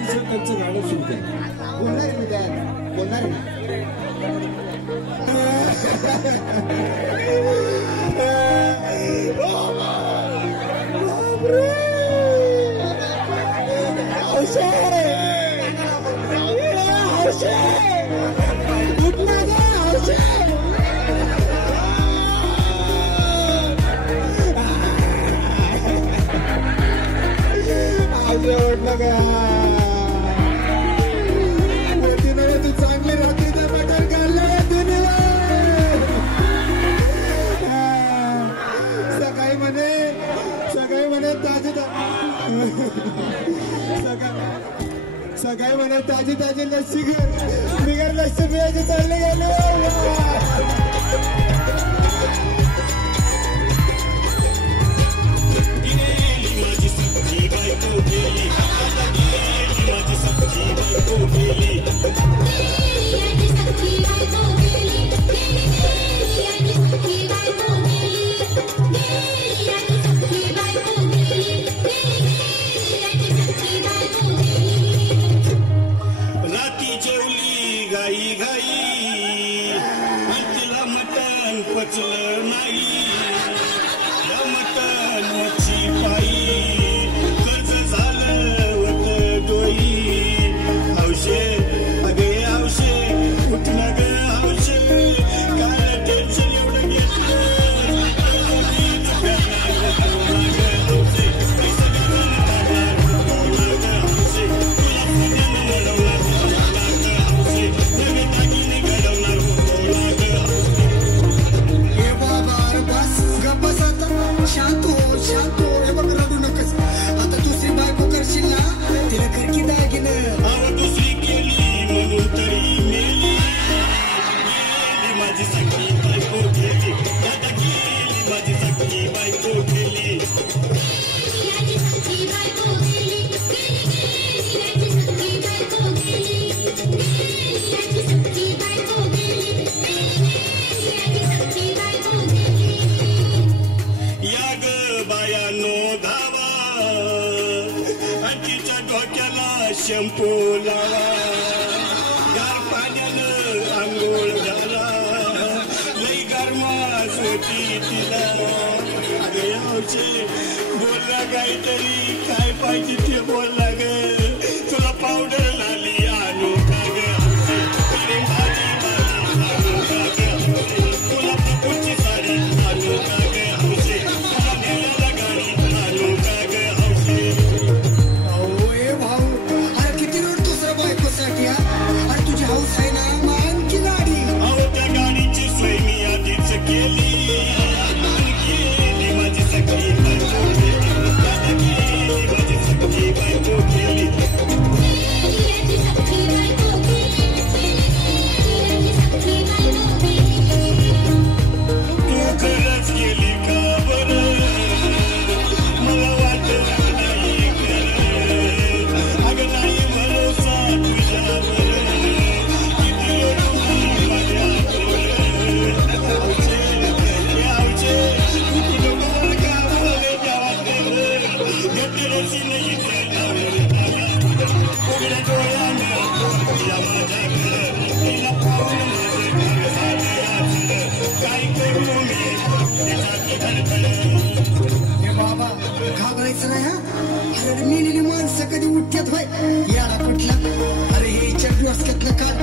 अडीचशे त्यांचं गाणं सुरू केलं. बोलणार मी त्या बोलणार ना. तू चांगली रात्रीचं मटण खाल्लं सकाळी म्हणे ताजी ताजी लस्सी बिगर लस्सी पियाची चालले गेले. राती जेवली गाई गाई तिला मटण पचलं नाही. मटण मच्छी पायी कर्ज झालं होत डोई. हौशे अगे हौशे उठणं ग हौशे काय टेन्शन एवढं घेतलं. शांतो शांतो हे बघ रडू नकस. आता दुसरी बायको करशील ना तिला कर की दागिनं. दुसरी केली म्हणून तरी मेली माझी सखी बायको गेली. दादा गेली माझी सखी बायको गेली. शॅम्पू लावा गार पाण्यानं आंघोळ झाला. लई गरमास होती तिला. बोलला काहीतरी काय पाहिजे ते बोलला ग. तुला पावडर लाली आणू का ग. भाजी आणू का ग. तुला पपूची साडी आणू का ग. हौसे तुला नेल्याला गाडी आणू का ग. हौसे अरे तुझी हौस आहे ना मान की गाडी. त्या गाडीची सोय मी आधीच केली. माझी सखी बायको गेली. माझी सखी बायको गेली. तू खरंच गेली का बरं. मला वाटत नाही खरं. अगं नाही भरोसा तुझ्यावर. बाबा घाबरायचं नाही हा. अरे मेलेली माणसं कधी उठ्यात भाई याला कुठला. अरे हे डोसक्यातलं काढ